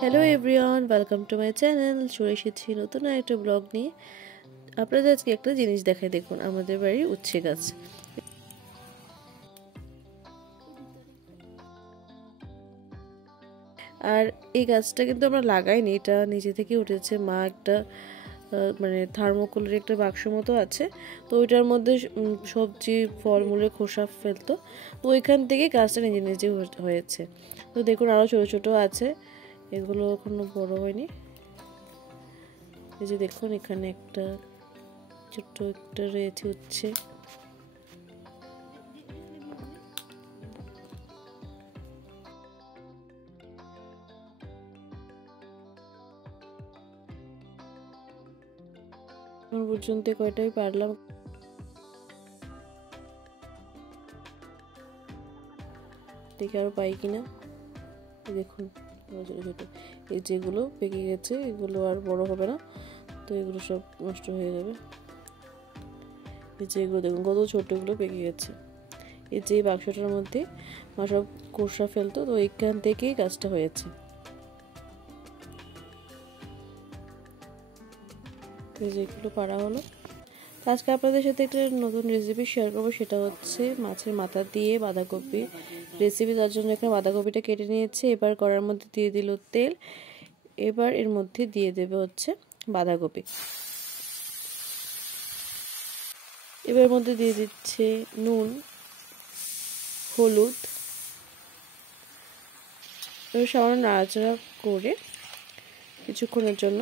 Hello everyone, welcome to my channel. চলে এসেছি নতুন একটা ব্লগ নিয়ে। আপনাদের আজকে একটা জিনিস দেখাই, দেখুন আমাদের বাড়ির উচ্ছে গাছ। আর এই গাছটা কিন্তু আমরা লাগাইনি, এটা নিজে থেকে উঠেছে। মা একটা মানে থার্মোকলের একটা বাক্স মতো আছে, তো ওইটার মধ্যে সবজি ফলমূলের খোসা ফেলতো, তো ওইখান থেকে গাছটা নিজে নিজে হয়েছে। তো দেখুন আরও ছোটো ছোটো আছে, এগুলো এখনো বড় হয়নি। এই যে দেখুন এখানে একটা ছোট্ট একটা রয়েছে উচ্ছে। এখন পর্যন্ত কয়টাই পারলাম, দেখে আরো পাই কিনা। দেখুন ছোট ছোট, এই যেগুলো পেকে গেছে এগুলো আর বড় হবে না, তো এগুলো সব নষ্ট হয়ে যাবে। এই যে এগুলো দেখুন কত ছোটগুলো পেকে গেছে। এই যে বাক্সটার মধ্যে মা সব কোষা ফেলতো, তো এখান থেকেই গাছটা হয়েছে। যেগুলো পারা হলো, আজকে আপনাদের সাথে একটা নতুন রেসিপি শেয়ার করবো, সেটা হচ্ছে মাছের মাথা দিয়ে বাঁধাকপি রেসিপি। তার জন্য এখানে বাঁধাকপিটা কেটে নিয়েছে। এবার কড়ার মধ্যে দিয়ে দিল তেল, এবার এর মধ্যে দিয়ে দেবে হচ্ছে বাঁধাকপি। এবার মধ্যে দিয়ে দিচ্ছে নুন, হলুদ। এবার সামান্য নাড়াচাড়া করে কিছুক্ষণের জন্য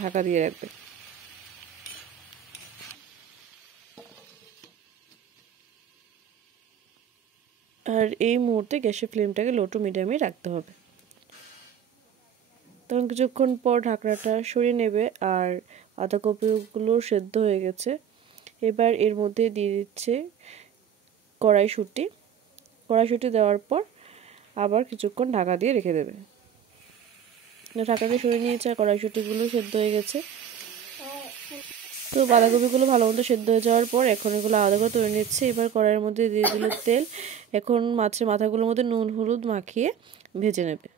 ঢাকা দিয়ে রাখবে। আর এই মুহূর্তে গ্যাসের ফ্লেমটাকে লো টু মিডিয়ামে রাখতে হবে। তখন কিছুক্ষণ পর ঢাকনাটা সরিয়ে নেবে, আর বাঁধাকপিগুলো সেদ্ধ হয়ে গেছে। এবার এর মধ্যে দিয়ে দিচ্ছে কড়াইশুঁটি দেওয়ার পর আবার কিছুক্ষণ ঢাকা দিয়ে রেখে দেবে। ঢাকাটা সরিয়ে নিয়েছে আর কড়াইশুঁটিগুলো সেদ্ধ হয়ে গেছে। তো বাঁধাকপিগুলো ভালো মতো সেদ্ধ হয়ে যাওয়ার পর এখন এগুলো আলাদা করে তুলে নিচ্ছে। এবার কড়াইয়ের মধ্যে দিয়ে দিল তেল। এখন মাছের মাথাগুলোর মধ্যে নুন হলুদ মাখিয়ে ভেজে নেবে।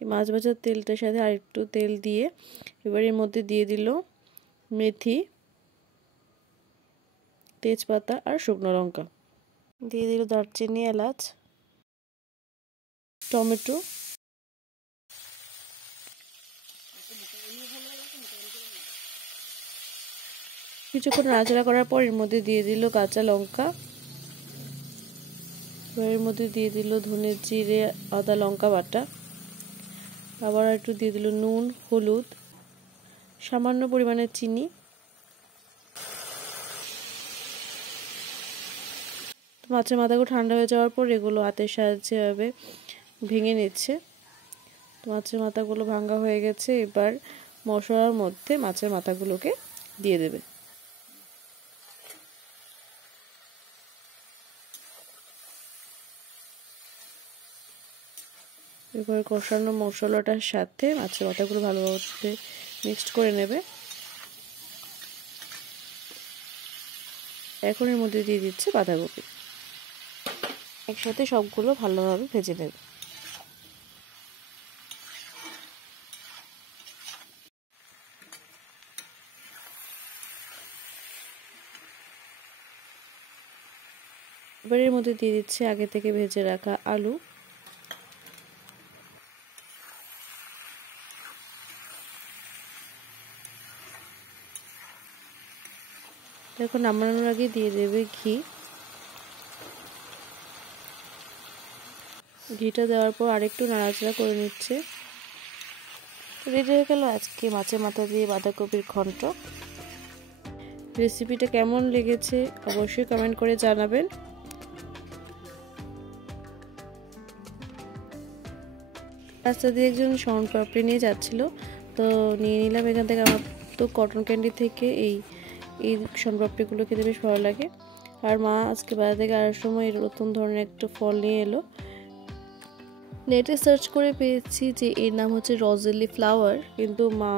এই মাছ ভাজার তেলটার সাথে আরেকটু তেল দিয়ে এবার এর মধ্যে দিয়ে দিল মেথি, তেজপাতা আর শুকনো লঙ্কা, দিয়ে দিল দারচিনি, এলাচ, টমেটো, কিছুক্ষণ নাড়াচাড়া করার পর এর মধ্যে দিয়ে দিল কাঁচা লঙ্কা। এর মধ্যে দিয়ে দিল ধনে জিরে আদা লঙ্কা বাটা। আবার একটু দিয়ে দিল নুন হলুদ, সামান্য পরিমাণে চিনি। মাছের মাথাগুলো ঠান্ডা হয়ে যাওয়ার পর এগুলো হাতের সাহায্যে এভাবে ভেঙে নিচ্ছে। তো মাছের মাথাগুলো ভাঙা হয়ে গেছে। এবার মশলার মধ্যে মাছের মাথাগুলোকে দিয়ে দেবে। এবার কষানো মশলাটার সাথে মাছের মাথাগুলো ভালোভাবে মিক্সড করে নেবে। এখন এর মধ্যে দিয়ে দিচ্ছে বাঁধাকপি, একসাথে সবগুলো ভালোভাবে ভেজে নেবে। এবার এর মধ্যে দিয়ে দিচ্ছে আগে থেকে ভেজে রাখা আলু। এখন নামানোর আগে দিয়ে দেবে ঘি। ঘিটা দেওয়ার পর আরেকটু নাড়াচাড়া করে নিচ্ছে। রেডি হয়ে গেল আজকে মাছের মাথা দিয়ে বাঁধাকপির ঘন্ট। রেসিপিটা কেমন লেগেছে অবশ্যই কমেন্ট করে জানাবেন। রাস্তা দিয়ে একজন শনপাপড়ি নিয়ে যাচ্ছিল, তো নিয়ে নিলাম এখান থেকে। আমার তো কটন ক্যান্ডি থেকে এই শনপাপড়িগুলো খেতে বেশ ভালো লাগে। আর মা আজকে বাজার থেকে আসার সময় নতুন ধরনের একটা ফল নিয়ে এলো। নেটে সার্চ করে পেয়েছি যে এর নাম হচ্ছে রজেলি ফ্লাওয়ার, কিন্তু মা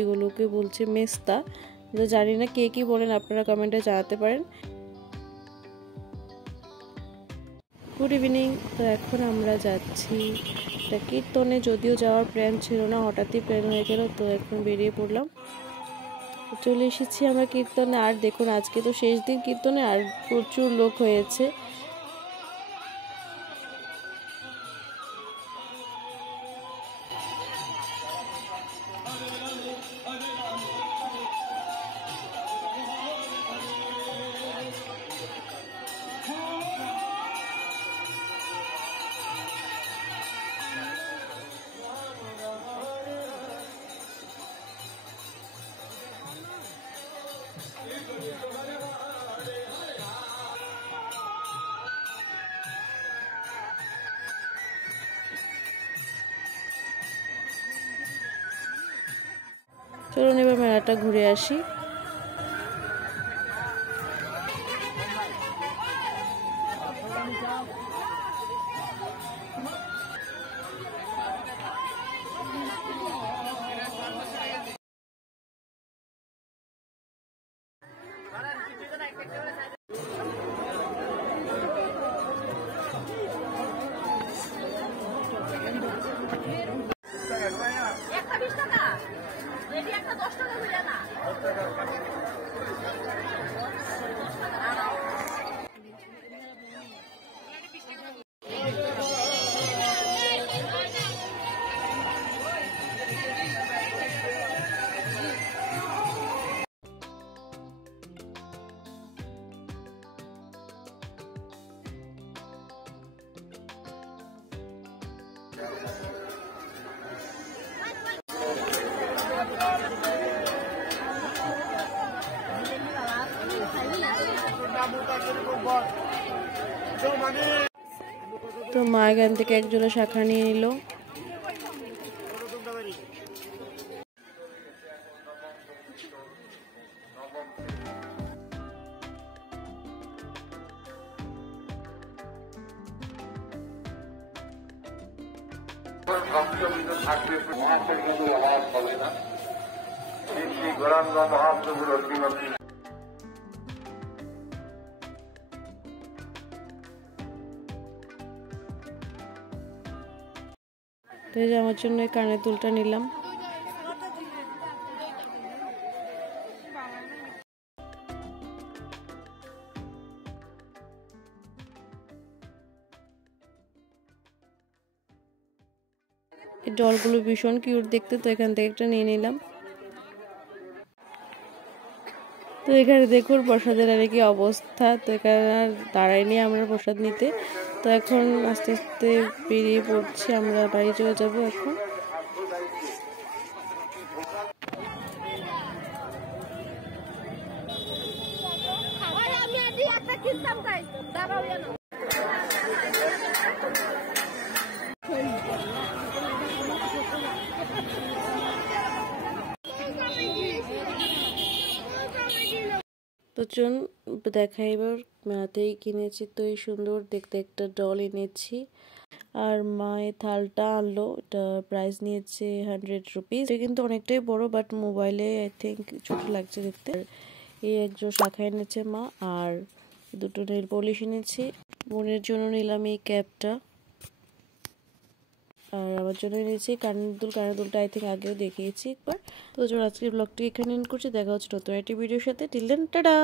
এগুলোকে বলছে মেস্তা। জানি না কে কী বলেন, আপনারা কমেন্টে জানাতে পারেন। Good evening. তো এখন আমরা যাচ্ছি এটা কীর্তনে, যদিও যাওয়ার প্ল্যান ছিল না, হঠাৎই প্ল্যান হয়ে গেল, তো এখন বেরিয়ে পড়লাম। চলে এসেছি আমরা কীর্তনে। আর দেখুন আজকে তো শেষ দিন কীর্তনে, আর প্রচুর লোক হয়েছে। চলুন এবার মেলাটা ঘুরে আসি। তো মা এখান থেকে একজোড়া শাখা নিয়ে নিল। তো এই যে আমার জন্য কানের দুলটা নিলাম। এই ডলগুলো ভীষণ কিউট দেখতে, তো এখান থেকে একটা নিয়ে নিলাম। তো এখানে দেখুন প্রসাদের আর কি অবস্থা। তো এখানে আর দাঁড়াইনি আমরা প্রসাদ নিতে। তো এখন আস্তে আস্তে বেরিয়ে পড়ছি, আমরা বাড়ি চলে যাব এখন। তো চুন দেখাই এবার মেলাতেই কিনেছি। তো এই সুন্দর দেখতে একটা ডল এনেছি। আর মা এই থালটা আনলো, এটা প্রাইস নিয়েছে 100 রুপিস। এটা কিন্তু অনেকটাই বড়, বাট মোবাইলে আই থিঙ্ক ছোট লাগছে দেখতে। এই একজন শাখা এনেছে মা, আর দুটো নেল পলিশ এনেছি। বোনের জন্য নিলাম এই ক্যাপটা, আর আমার জন্য নিয়েছি কানের দুল। কানের দুলটা আই থিঙ্ক আগেও দেখিয়েছি একবার। তো আজকের ব্লগটি এখানে এন্ড করছি। দেখা হচ্ছে নতুন একটি ভিডিওর সাথে। Till then tata.